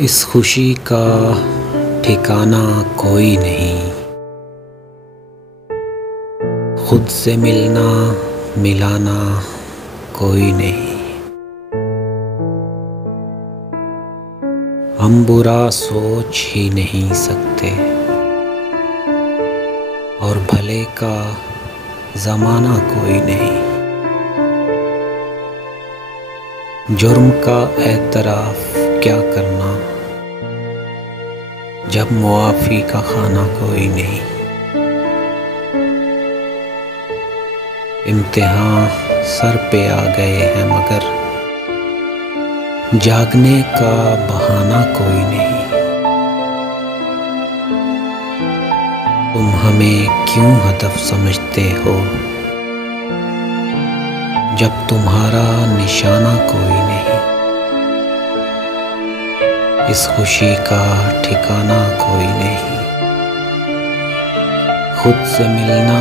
इस खुशी का ठिकाना कोई नहीं, खुद से मिलना मिलाना कोई नहीं। हम बुरा सोच ही नहीं सकते और भले का ज़माना कोई नहीं। जुर्म का एतराफ़ क्या करना जब मुआफ़ी का खाना कोई नहीं। इम्तिहान सर पे आ गए हैं मगर जागने का बहाना कोई नहीं। तुम हमें क्यों हदफ समझते हो जब तुम्हारा निशाना कोई नहीं। इस खुशी का ठिकाना कोई नहीं, खुद से मिलना